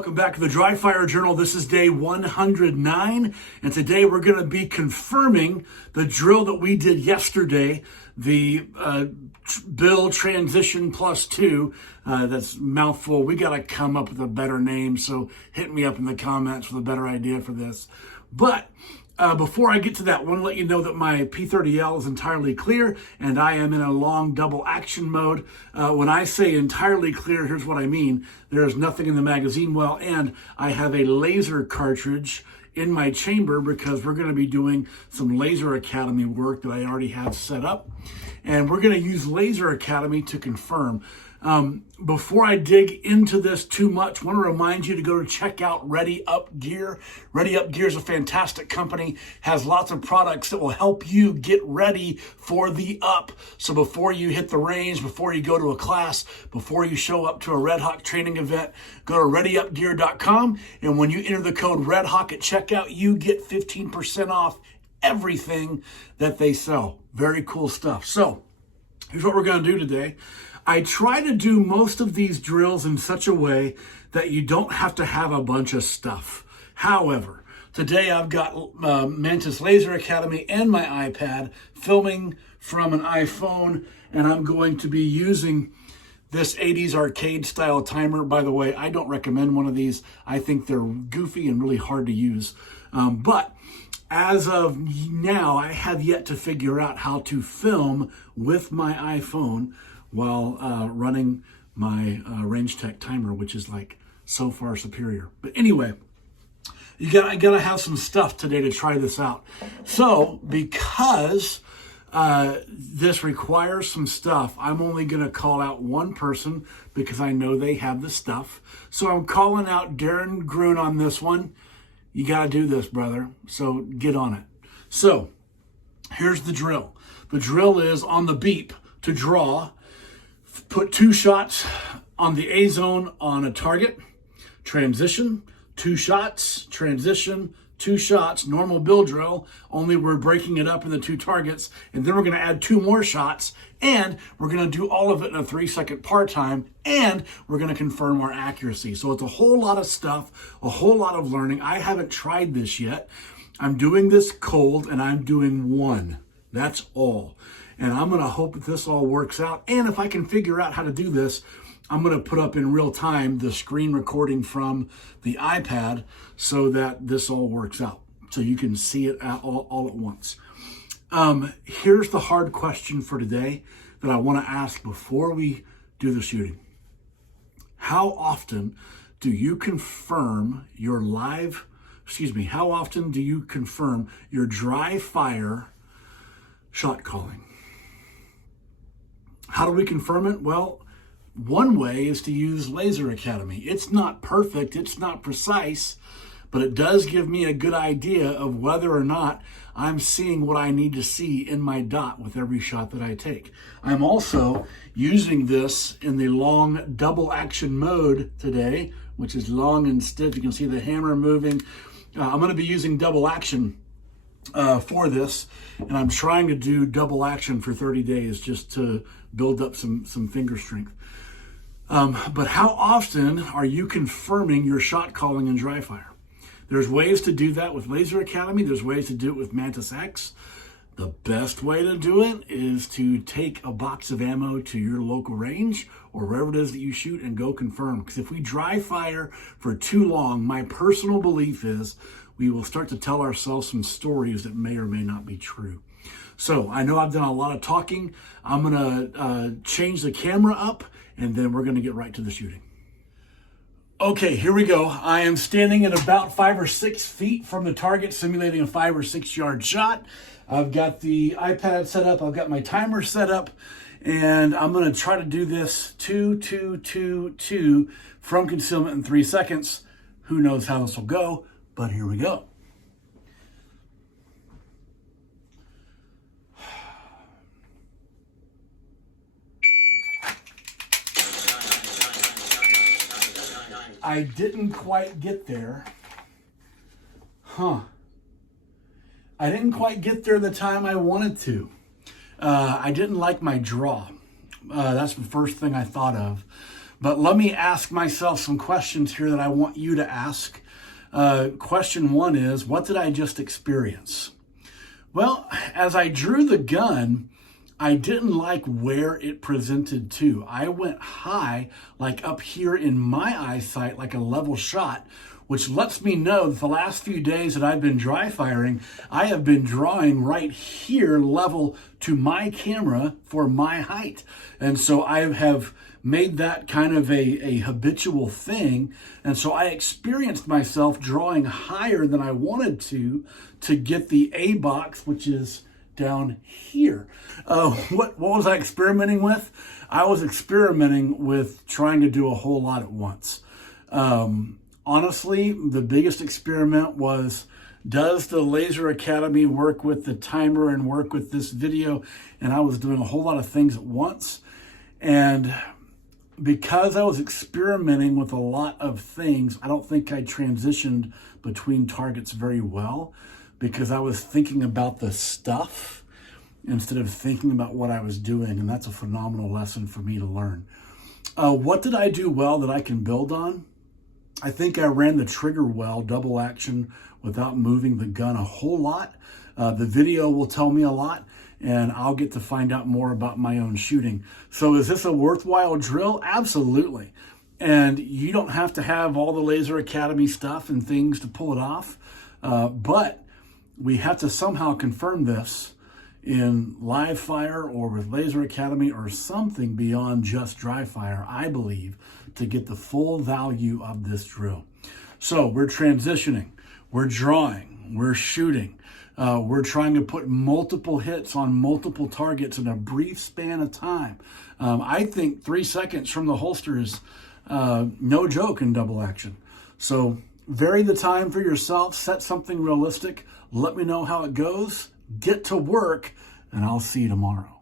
Welcome back to the Dry Fire Journal. This is day 109, and today we're going to be confirming the drill that we did yesterday, the build transition plus 2. That's mouthful. We got to come up with a better name, so hit me up in the comments with a better idea for this. But before I get to that, I want to let you know that my P30L is entirely clear and I am in a long double action mode. When I say entirely clear, here's what I mean. There is nothing in the magazine well, and I have a laser cartridge in my chamber because we're going to be doing some Laser Academy work that I already have set up. And we're going to use Laser Academy to confirm. Before I dig into this too much, I want to remind you to go to check out Ready Up Gear. Ready Up Gear is a fantastic company, has lots of products that will help you get ready for the up. So before you hit the range, before you go to a class, before you show up to a REDHAWK training event, go to readyupgear.com. And when you enter the code REDHAWK at checkout, you get 15% off everything that they sell. Very cool stuff. So here's what we're going to do today. I try to do most of these drills in such a way that you don't have to have a bunch of stuff. However, today I've got Mantis Laser Academy and my iPad filming from an iPhone, and I'm going to be using this 80s arcade style timer. By the way, I don't recommend one of these. I think they're goofy and really hard to use. But as of now, I have yet to figure out how to film with my iPhone while running my Range Tech timer, which is like so far superior. But anyway, I gotta have some stuff today to try this out. So because this requires some stuff, I'm only gonna call out one person because I know they have the stuff. So I'm calling out Darren Grun on this one. You gotta do this, brother. So get on it. So here's the drill. The drill is on the beep to draw. Put 2 shots on the A zone on a target, transition, 2 shots, transition, 2 shots, normal build drill, only we're breaking it up into 2 targets, and then we're going to add 2 more shots, and we're going to do all of it in a 3-second par time, and we're going to confirm our accuracy. So it's a whole lot of stuff, a whole lot of learning. I haven't tried this yet. I'm doing this cold, and I'm doing 1. That's all. And I'm going to hope that this all works out. And if I can figure out how to do this, I'm going to put up in real time the screen recording from the iPad so that this all works out. So you can see it all at once. Here's the hard question for today that I want to ask before we do the shooting. How often do you confirm your how often do you confirm your dry fire shot calling? How do we confirm it? Well, one way is to use Laser Academy. It's not perfect, it's not precise, but it does give me a good idea of whether or not I'm seeing what I need to see in my dot with every shot that I take. I'm also using this in the long double action mode today, which is long and stiff. You can see the hammer moving. I'm going to be using double action for this, and I'm trying to do double action for 30 days just to build up some finger strength. But how often are you confirming your shot calling in dry fire? There's ways to do that with Laser Academy. There's ways to do it with Mantis X. The best way to do it is to take a box of ammo to your local range or wherever it is that you shoot and go confirm. Because if we dry fire for too long, my personal belief is we will start to tell ourselves some stories that may or may not be true. So I know I've done a lot of talking. I'm gonna change the camera up, and then we're gonna get right to the shooting. Okay, here we go. I am standing at about 5 or 6 feet from the target, simulating a 5 or 6 yard shot. I've got the iPad set up, I've got my timer set up, and I'm gonna try to do this 2, 2, 2, 2 from concealment in 3 seconds. Who knows how this will go, but here we go. I didn't quite get there. I didn't quite get there the time I wanted to. I didn't like my draw. That's the first thing I thought of. But let me ask myself some questions here that I want you to ask. Question one is, what did I just experience? Well, as I drew the gun, I didn't like where it presented to. I went high, like up here in my eyesight, like a level shot, which lets me know that the last few days that I've been dry firing, I have been drawing right here level to my camera for my height. And so I have made that kind of a habitual thing. And so I experienced myself drawing higher than I wanted to get the A box, which is down here. What was I experimenting with? I was experimenting with trying to do a whole lot at once. Honestly, the biggest experiment was, does the Laser Academy work with the timer and work with this video? And I was doing a whole lot of things at once. And because I was experimenting with a lot of things, I don't think I transitioned between targets very well, because I was thinking about the stuff instead of thinking about what I was doing. And that's a phenomenal lesson for me to learn. What did I do well that I can build on? I think I ran the trigger well, double action, without moving the gun a whole lot. The video will tell me a lot, and I'll get to find out more about my own shooting. So is this a worthwhile drill? Absolutely. And you don't have to have all the Laser Academy stuff and things to pull it off. But we have to somehow confirm this in live fire or with Laser Academy or something beyond just dry fire, I believe, to get the full value of this drill. So we're transitioning, we're drawing, we're shooting, we're trying to put multiple hits on multiple targets in a brief span of time. I think 3 seconds from the holster is no joke in double action. So vary the time for yourself, set something realistic, let me know how it goes, get to work, and I'll see you tomorrow.